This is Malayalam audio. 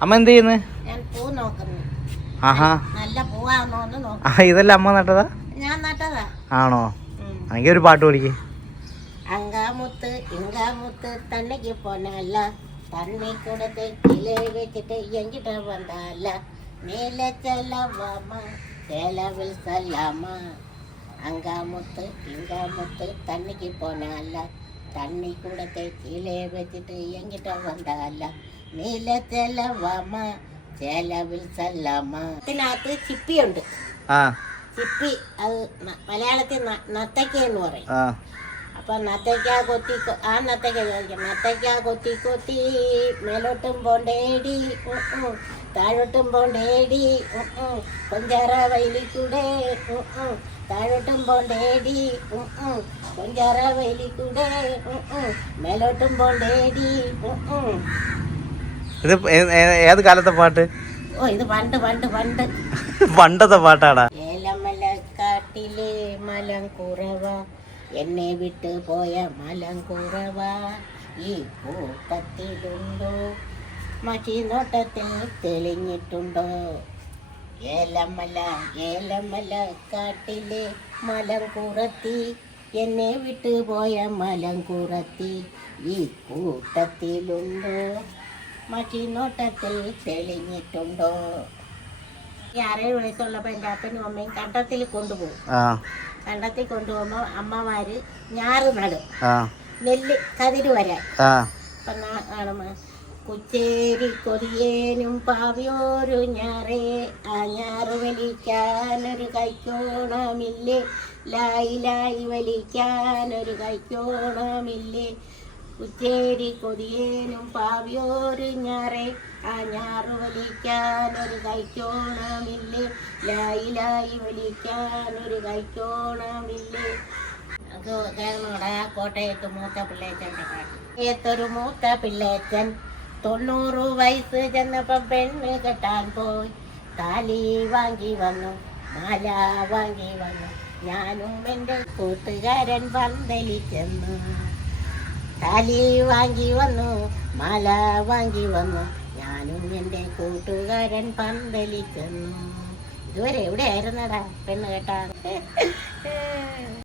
അമ്മ എന്ത് ചെയ്യുന്നു? ആഹാ. ആ ഇതല്ല അമ്മ നട്ടതാ? ആണോ? അങ്ങനെ എനിക്ക് ഒരു പാട്ട് പഠിക്ക്. അങ്കാമുത്ത് ഇങ്കാമുത്ത് തണ്ണിക്ക് പോനല്ല തണ്ണി കൂടത്തെ കിലേ വെച്ചിട്ട് എങ്കിട്ട് വന്നല്ല നീല ചെലവാമ ചെലവിൽ സല്ലമ ഇതിനകത്ത് ചിപ്പിയുണ്ട് ആ ചിപ്പി അത് മലയാളത്തിൽ നത്തക്ക എന്ന് പറയും അപ്പൊ നത്തയ്ക്ക കൊത്തി ആ നത്തയ്ക്ക ചോദിക്കാം നത്തയ്ക്ക കൊത്തി കൊത്തി മേലോട്ടും പോണ്ടേടി. താഴോട്ടും പോണ്ടേടി. കൊഞ്ചാറ വയലിക്കൂടെ. താഴോട്ടും പോണ്ടേടി. കൊഞ്ചാറ വയലിക്കൂടെ. മേലോട്ടും പോണ്ടേടി. ഇത് ഏത് കാലത്തെ പാട്ട്? ഓ ഇത് പണ്ട് പണ്ട് പണ്ട്. പണ്ടത്തെ പാട്ടാടാ. കാട്ടിലെ മലം കുറവ. എന്നെ വിട്ടു പോയ മലം കുറവ. ഈ കൂട്ടത്തിലുണ്ടോ? മഷിനോട്ടത്തിൽ തെളിഞ്ഞിട്ടുണ്ടോ? ഏലമല ഏലമല കാട്ടിലെ മലം കുറത്തി. എന്നെ വിട്ടു പോയ മലം കുറത്തി. ഈ കൂട്ടത്തിലുണ്ടോ? മഷി നോട്ടത്തിൽ തെളിഞ്ഞിട്ടുണ്ടോ? ഈ ആറേഴ് വയസ്സുള്ളപ്പോൾ എന്റെ അപ്പനും അമ്മയും കണ്ടത്തിൽ കൊണ്ടുപോകും. കണ്ടത്തിൽ കൊണ്ടുപോകുമ്പോൾ അമ്മമാര് ഞാറ് നടും. നെല്ല് കതിര് വരാൻ. അപ്പം കുച്ചേരി കൊതിയേനും പാവിയോരു ഞാറേ ആ ഞാറ് വലിക്കാനൊരു കൈക്കോണമില്ലേ? ലായി ലായി വലിക്കാനൊരു കൈക്കോണമില്ലേ? കുച്ചേരി കൊതിയേനും പാവിയോരു ഞാറെ ആ ഞാറ് വലിക്കാനൊരു കൈക്കോണമില്ലേ? ലായി വലിക്കാൻ ഒരു കൈക്കോണമില്ലേ? അത് കേരളയുടെ കോട്ടയത്ത് മൂത്ത പിള്ളേച്ചന്റെ കോട്ടയത്തൊരു മൂത്ത പിള്ളേച്ചൻ തൊണ്ണൂറ് വയസ്സ് ചെന്നപ്പം പെണ്ണ് കെട്ടാൻ പോയി. താലി വാങ്ങി വന്നു മാല വാങ്ങി വന്നു. ഞാനും എന്റെ കൂട്ടുകാരൻ പന്തലി ചെന്നു താലി വാങ്ങി വന്നു മാല വാങ്ങി വന്നു. ഞാനും എന്റെ കൂട്ടുകാരൻ പന്തലിക്കുന്നു. ഇതുവരെ എവിടെയായിരുന്നടാ പെണ്ണ് കേട്ടാ